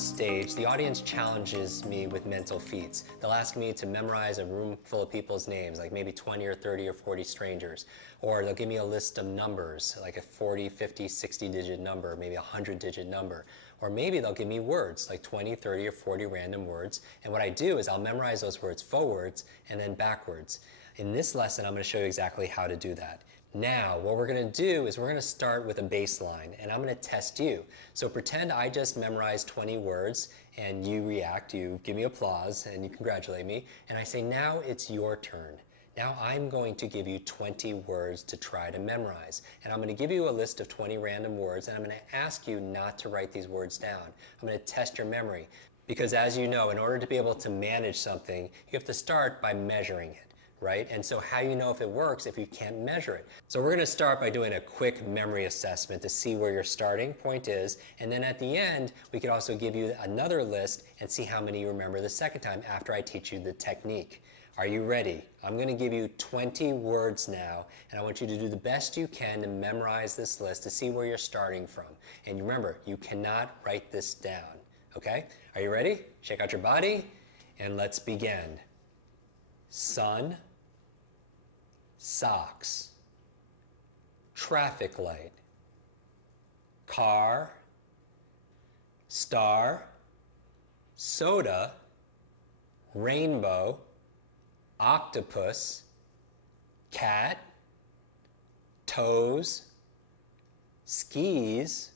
stage, the audience challenges me with mental feats. They'll ask me to memorize a room full of people's names, like maybe 20 or 30 or 40 strangers. Or they'll give me a list of numbers, like a 40, 50, 60-digit number, maybe a 100-digit number. Or maybe they'll give me words, like 20, 30, or 40 random words. And what I do is I'll memorize those words forwards and then backwards. In this lesson, I'm going to show you exactly how to do that. Now, what we're going to do is we're going to start with a baseline, and I'm going to test you. So pretend I just memorized 20 words, and you react, you give me applause, and you congratulate me, and I say, now it's your turn. Now I'm going to give you 20 words to try to memorize, and I'm going to give you a list of 20 random words, and I'm going to ask you not to write these words down. I'm going to test your memory, because as you know, in order to be able to manage something, you have to start by measuring it. Right? And so how you know if it works if you can't measure it? So we're going to start by doing a quick memory assessment to see where your starting point is, and then at the end we could also give you another list and see how many you remember the second time after I teach you the technique. Are you ready? I'm going to give you 20 words now, and I want you to do the best you can to memorize this list to see where you're starting from. And remember, you cannot write this down. Okay? Are you ready? Shake out your body, and let's begin. Sun, socks, traffic light, car, star, soda, rainbow, octopus, cat, toes, skis,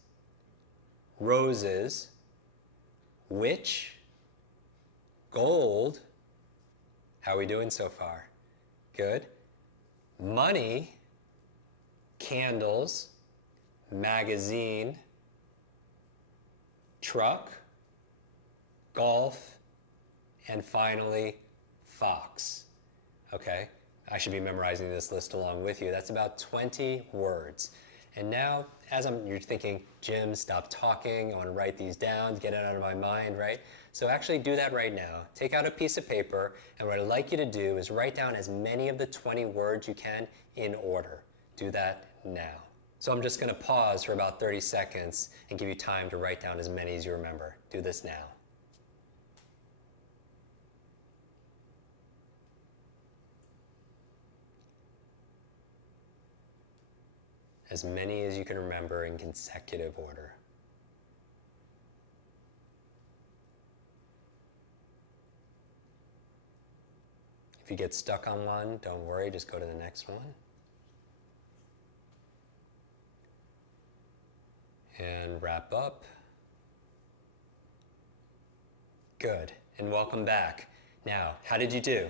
roses, witch, gold. How are we doing so far? Good. Money, candles, magazine, truck, golf, and finally, fox. Okay, I should be memorizing this list along with you. That's about 20 words. And now, as you're thinking, Jim, stop talking, I want to write these down, get it out of my mind, right? So actually do that right now. Take out a piece of paper, and what I'd like you to do is write down as many of the 20 words you can in order. Do that now. So I'm just going to pause for about 30 seconds and give you time to write down as many as you remember. Do this now. As many as you can remember in consecutive order. If you get stuck on one, don't worry, just go to the next one. And wrap up. Good, and welcome back. Now, how did you do?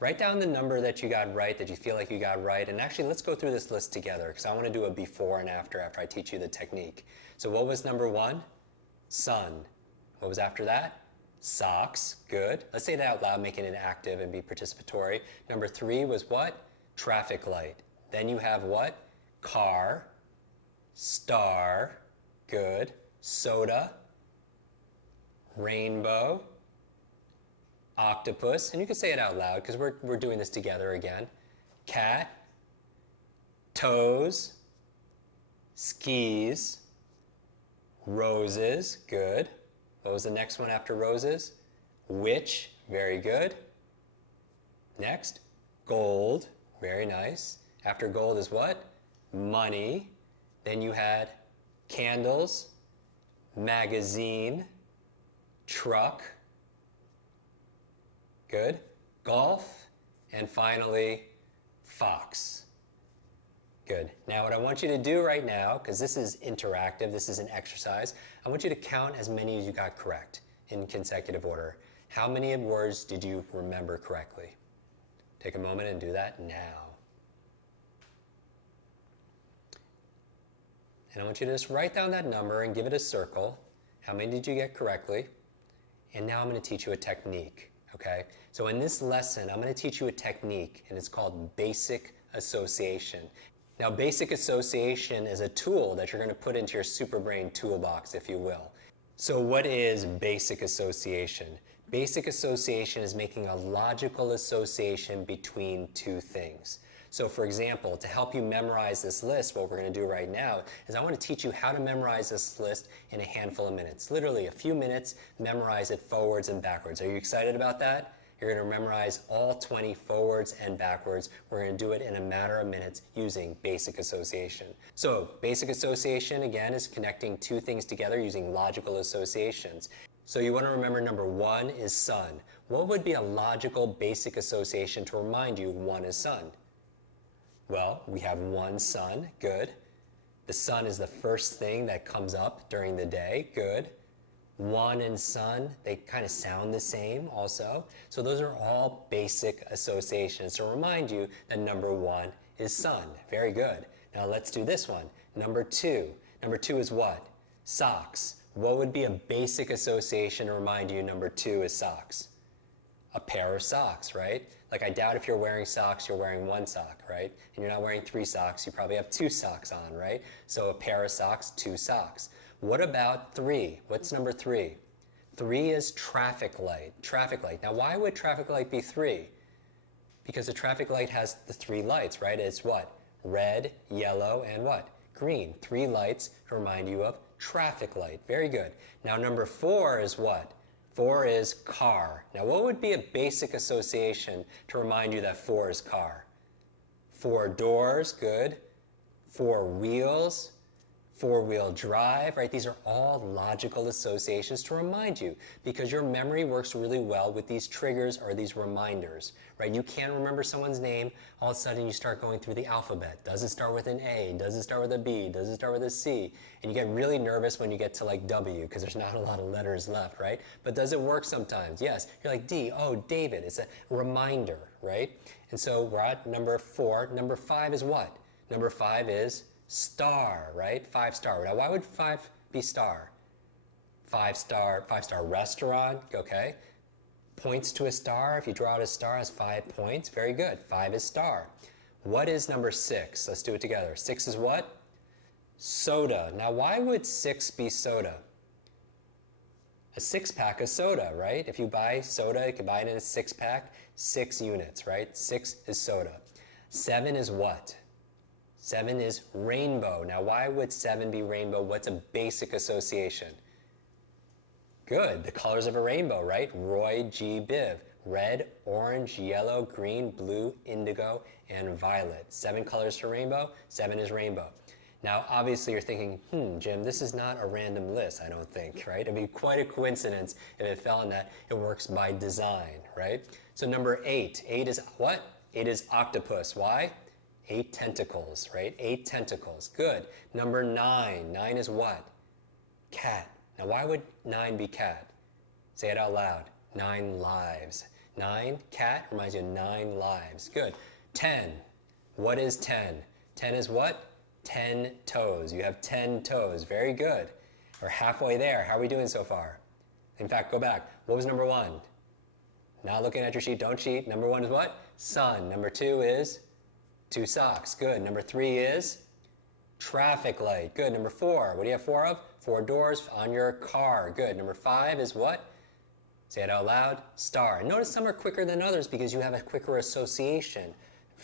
Write down the number that you got right, that you feel like you got right, and actually let's go through this list together because I want to do a before and after I teach you the technique. So what was number 1? Sun. What was after that? Socks. Good. Let's say that out loud, making it active and be participatory. Number 3 was what? Traffic light. Then you have what? Car. Star. Good. Soda. Rainbow. Octopus, and you can say it out loud because we're doing this together again. Cat, toes, skis, roses, good. What was the next one after roses? Witch, very good. Next, gold, very nice. After gold is what? Money. Then you had candles, magazine, truck, good. Golf, and finally, fox. Good. Now what I want you to do right now, because this is interactive, this is an exercise, I want you to count as many as you got correct in consecutive order. How many words did you remember correctly? Take a moment and do that now. And I want you to just write down that number and give it a circle. How many did you get correctly? And now I'm going to teach you a technique. Okay? So in this lesson, I'm going to teach you a technique, and it's called basic association. Now, basic association is a tool that you're going to put into your Superbrain toolbox, if you will. So what is basic association? Basic association is making a logical association between two things. So for example, to help you memorize this list, what we're going to do right now is I want to teach you how to memorize this list in a handful of minutes. Literally a few minutes, memorize it forwards and backwards. Are you excited about that? You're going to memorize all 20 forwards and backwards. We're going to do it in a matter of minutes using basic association. So basic association, again, is connecting two things together using logical associations. So you want to remember number one is sun. What would be a logical basic association to remind you one is sun? Well, we have one sun, good. The sun is the first thing that comes up during the day, good. One and sun, they kind of sound the same also. So those are all basic associations to remind you that number one is sun. Very good. Now let's do this one. Number two. Number two is what? Socks. What would be a basic association to remind you number two is socks? A pair of socks, right? Like I doubt if you're wearing socks, you're wearing one sock, right? And you're not wearing three socks, you probably have two socks on, right? So a pair of socks, two socks. What about three? What's number three? Three is traffic light. Traffic light. Now why would traffic light be three? Because the traffic light has the three lights, right? It's what? Red, yellow, and what? Green. Three lights to remind you of traffic light. Very good. Now number four is what? Four is car. Now what would be a basic association to remind you that four is car? Four doors, good. Four wheels, four-wheel drive, right? These are all logical associations to remind you because your memory works really well with these triggers or these reminders, right? You can't remember someone's name, all of a sudden you start going through the alphabet. Does it start with an A? Does it start with a B? Does it start with a C? And you get really nervous when you get to like W because there's not a lot of letters left, right? But does it work sometimes? Yes. You're like D, oh, David. It's a reminder, right? And so we're at number four. Number five is what? Number five is star, right? Five star. Now, why would five be star? Five star restaurant, okay? Points to a star. If you draw out a star, it has 5 points. Very good. Five is star. What is number six? Let's do it together. Six is what? Soda. Now, why would six be soda? A six-pack of soda, right? If you buy soda, you can buy it in a six-pack, 6 units, right? Six is soda. Seven is what? Seven is rainbow. Now, why would seven be rainbow? What's a basic association? Good. The colors of a rainbow, right? Roy G. Biv. Red, orange, yellow, green, blue, indigo, and violet. 7 colors for rainbow. 7 is rainbow. Now, obviously, you're thinking, Jim, this is not a random list, I don't think, right? It'd be quite a coincidence if it fell in that. It works by design, right? So number 8. 8 is what? 8 is octopus. Why? 8 tentacles, right? 8 tentacles. Good. Number 9. 9 is what? Cat. Now, why would 9 be cat? Say it out loud. 9 lives. 9, cat, reminds you of 9 lives. Good. 10. What is 10? 10 is what? 10 toes. You have 10 toes. Very good. We're halfway there. How are we doing so far? In fact, go back. What was number 1? Not looking at your sheet. Don't cheat. Number 1 is what? Sun. Number 2 is 2 socks. Good. Number 3 is traffic light. Good. Number 4. What do you have 4 of? 4 doors on your car. Good. Number 5 is what? Say it out loud. Star. And notice some are quicker than others because you have a quicker association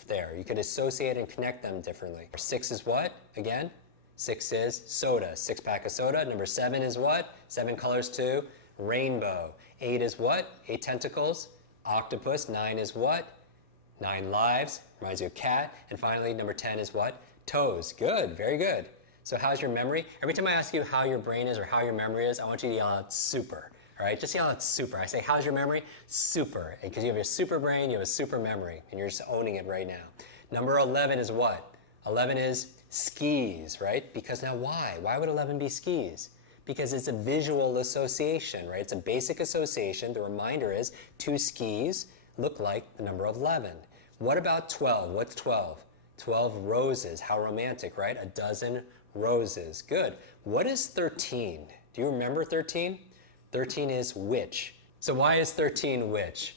there. You could associate and connect them differently. 6 is what? Again? 6 is soda. 6-pack of soda. Number 7 is what? 7 colors too. Rainbow. 8 is what? 8 tentacles. Octopus. 9 is what? 9 lives. Reminds you of cat. And finally, number 10 is what? Toes. Good. Very good. So how's your memory? Every time I ask you how your brain is or how your memory is, I want you to yell out super. All right? Just yell out super. I say, how's your memory? Super. Because you have a super brain, you have a super memory, and you're just owning it right now. Number 11 is what? 11 is skis, right? Because now why? Why would 11 be skis? Because it's a visual association, right? It's a basic association. The reminder is 2 skis look like the number 11. What about 12? What's 12? 12 roses. How romantic, right? A dozen roses. Good. What is 13? Do you remember 13? 13 is witch. So why is 13 witch?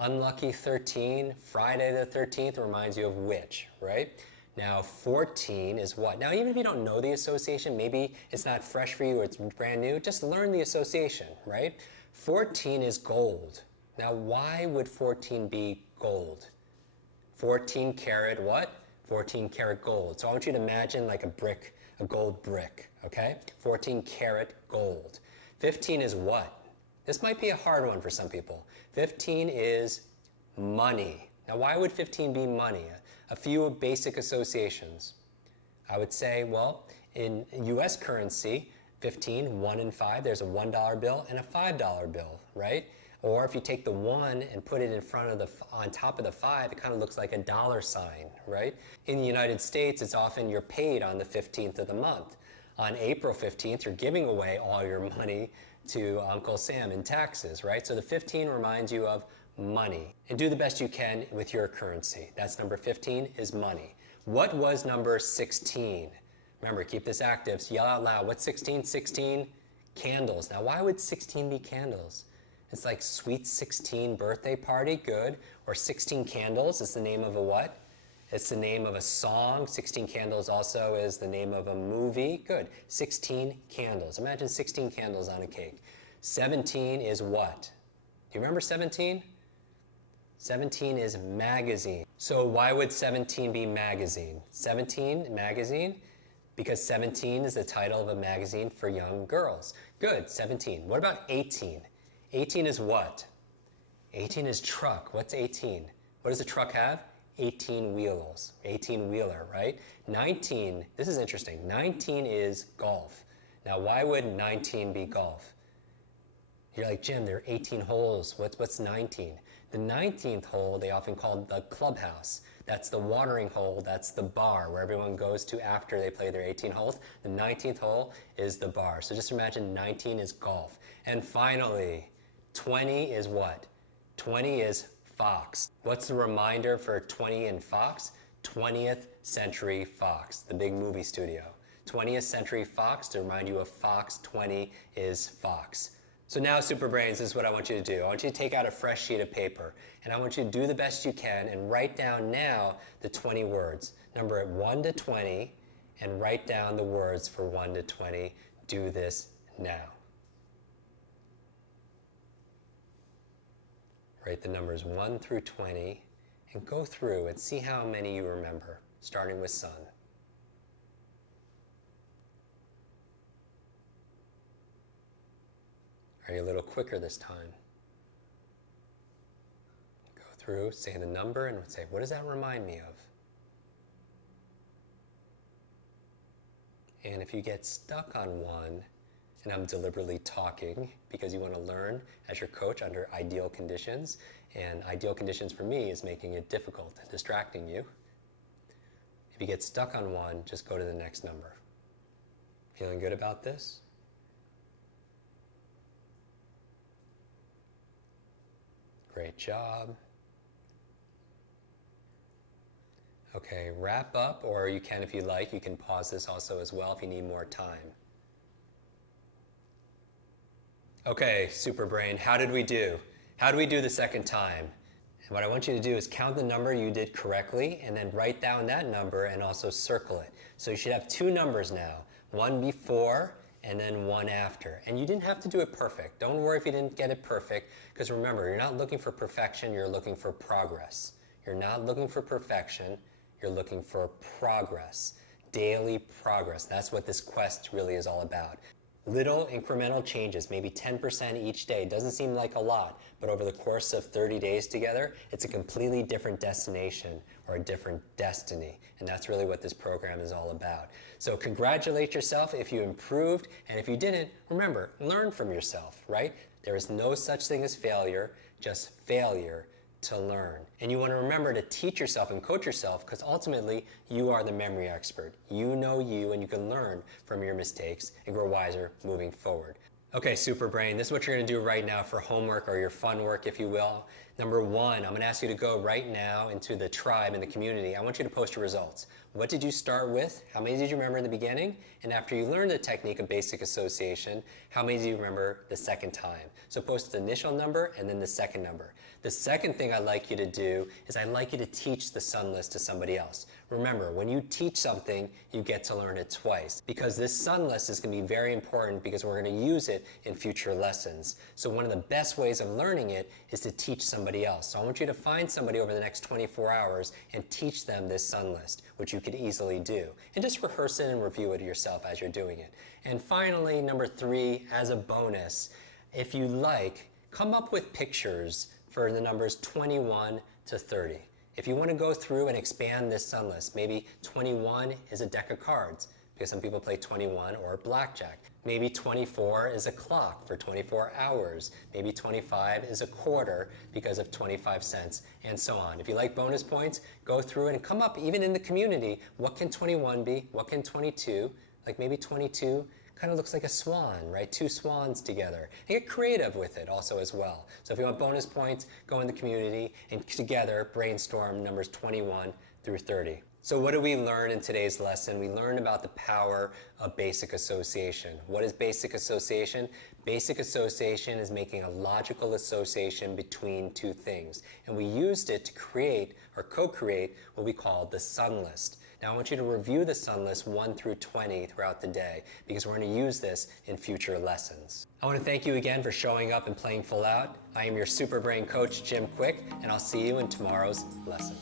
Unlucky 13, Friday the 13th reminds you of witch, right? Now 14 is what? Now even if you don't know the association, maybe it's not fresh for you or it's brand new, just learn the association, right? 14 is gold. Now why would 14 be gold? 14 karat what? 14 karat gold. So I want you to imagine like a brick, a gold brick, okay? 14 karat gold. 15 is what? This might be a hard one for some people. 15 is money. Now, why would 15 be money? A few basic associations. I would say, well, in US currency, 15, 1 and 5, there's a $1 bill and a $5 bill, right? Or if you take the 1 and put it in front of on top of the 5, it kind of looks like a dollar sign, right? In the United States, it's often you're paid on the 15th of the month. On April 15th, you're giving away all your money to Uncle Sam in taxes, right? So the 15 reminds you of money. And do the best you can with your currency. That's number 15 is money. What was number 16? Remember, keep this active. So yell out loud. What's 16? 16 candles. Now, why would 16 be candles? It's like sweet 16 birthday party, good. Or 16 candles is the name of a what? It's the name of a song. 16 Candles also is the name of a movie. Good. 16 candles. Imagine 16 candles on a cake. 17 is what? Do you remember 17? 17 is magazine. So why would 17 be magazine? 17, magazine? Because 17 is the title of a magazine for young girls. Good, 17. What about 18? 18 is what? 18 is truck. What's 18? What does a truck have? 18 wheels, 18 wheeler, right? 19, this is interesting. 19 is golf. Now, why would 19 be golf? You're like, Jim, there are 18 holes. What's 19? The 19th hole, they often call the clubhouse. That's the watering hole. That's the bar where everyone goes to after they play their 18 holes. The 19th hole is the bar. So just imagine 19 is golf. And finally, 20 is what? 20 is Fox. What's the reminder for 20 and Fox? 20th Century Fox, the big movie studio. 20th Century Fox, to remind you of Fox, 20 is Fox. So now, Super Brains, this is what I want you to do. I want you to take out a fresh sheet of paper, and I want you to do the best you can and write down now the 20 words. Number it 1 to 20, and write down the words for 1 to 20. Do this now. Write the numbers 1 through 20 and go through and see how many you remember, starting with sun. Are you a little quicker this time? Go through, say the number, and say, what does that remind me of? And if you get stuck on one, and I'm deliberately talking because you want to learn as your coach under ideal conditions. And ideal conditions for me is making it difficult and distracting you. If you get stuck on one, just go to the next number. Feeling good about this? Great job. Okay, wrap up, or you can, if you like, you can pause this also as well if you need more time. Okay, Super Brain, how did we do? How did we do the second time? And what I want you to do is count the number you did correctly and then write down that number and also circle it. So you should have two numbers now, one before and then one after. And you didn't have to do it perfect. Don't worry if you didn't get it perfect, because remember, you're not looking for perfection, you're looking for progress. You're not looking for perfection, you're looking for progress. Daily progress. That's what this quest really is all about. Little incremental changes, maybe 10% each day. Doesn't seem like a lot, but over the course of 30 days together, it's a completely different destination or a different destiny. And that's really what this program is all about. So congratulate yourself if you improved, and if you didn't, remember, learn from yourself, right? There is no such thing as failure, just failure to learn. And you want to remember to teach yourself and coach yourself, because ultimately you are the memory expert. You know you, and you can learn from your mistakes and grow wiser moving forward. Okay, Super Brain, this is what you're going to do right now for homework or your fun work, if you will. Number one, I'm going to ask you to go right now into the tribe and the community. I want you to post your results. What did you start with? How many did you remember in the beginning? And after you learned the technique of basic association, how many do you remember the second time? So post the initial number and then the second number. The second thing I'd like you to do is I'd like you to teach the sun list to somebody else. Remember, when you teach something, you get to learn it twice, because this sun list is going to be very important because we're going to use it in future lessons. So one of the best ways of learning it is to teach somebody else. So I want you to find somebody over the next 24 hours and teach them this sun list, which you could easily do. And just rehearse it and review it yourself as you're doing it. And finally, number 3, as a bonus, if you like, come up with pictures for the numbers 21 to 30. If you want to go through and expand this sun list, maybe 21 is a deck of cards, because some people play 21 or blackjack. Maybe 24 is a clock for 24 hours. Maybe 25 is a quarter because of 25 cents, and so on. If you like bonus points, go through and come up, even in the community, what can 21 be? What can 22? Like maybe 22 kind of looks like a swan, right? 2 swans together. And get creative with it also as well. So if you want bonus points, go in the community and together brainstorm numbers 21 through 30. So what did we learn in today's lesson? We learned about the power of basic association. What is basic association? Basic association is making a logical association between 2 things. And we used it to create or co-create what we call the sun list. Now I want you to review the sun list 1 through 20 throughout the day, because we're going to use this in future lessons. I want to thank you again for showing up and playing full out. I am your Super Brain coach, Jim Quick, and I'll see you in tomorrow's lesson.